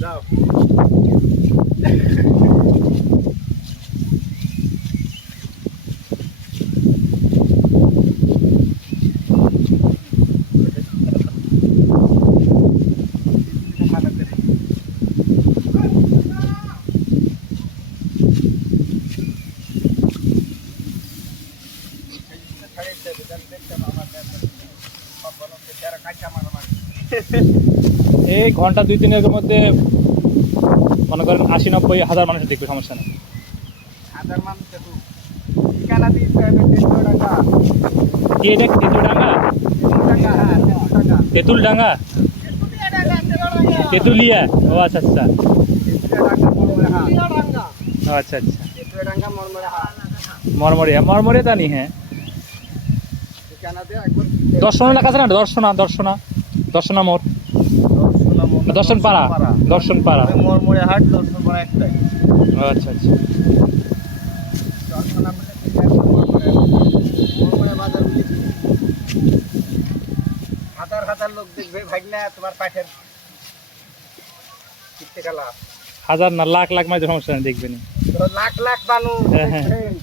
যাও এই ঘন্টা 2-3 মধ্যে মনে করেন 80-90 হাজার মানুষ দেখবে, সমস্যা নেই। হাজার মানুষ দেখো ঠিকানা দিতে হবে তেতুলডাঙ্গা। কি এটা? তেতুলডাঙ্গা? তেতুলডাঙ্গা, হ্যাঁ তেতুলডাঙ্গা। তেতুলডাঙ্গা, তেতুলিয়া। ও আচ্ছা আচ্ছা, তেতুলডাঙ্গা মরমরা। ও আচ্ছা আচ্ছা। তেতুলডাঙ্গা মরমরা। মরমরিয়া, মরমরিয়া জানি, হ্যাঁ। ঠিকানা দিয়ে একবার দর্শনা লেখা আছে না? দর্শনা, দর্শনা, দর্শনা মোড়, দর্শন পাড়া, দর্শন পাড়া। মরমরে হাট দর্শন পাড়া একটাই। ও আচ্ছা আচ্ছা। দর্শনা বলে মরমরে মরমরে বাজার বুঝেছি। হাজার হাজার লোক দেখবে ভাগনা তোমার পাশের কিত্তে খেলা। হাজার না লাখ লাখ মাঝে সমস্যা নেই, দেখবেন। লাখ লাখ মানুষ হ্যাঁ, হ্যাঁ। দেখবেন।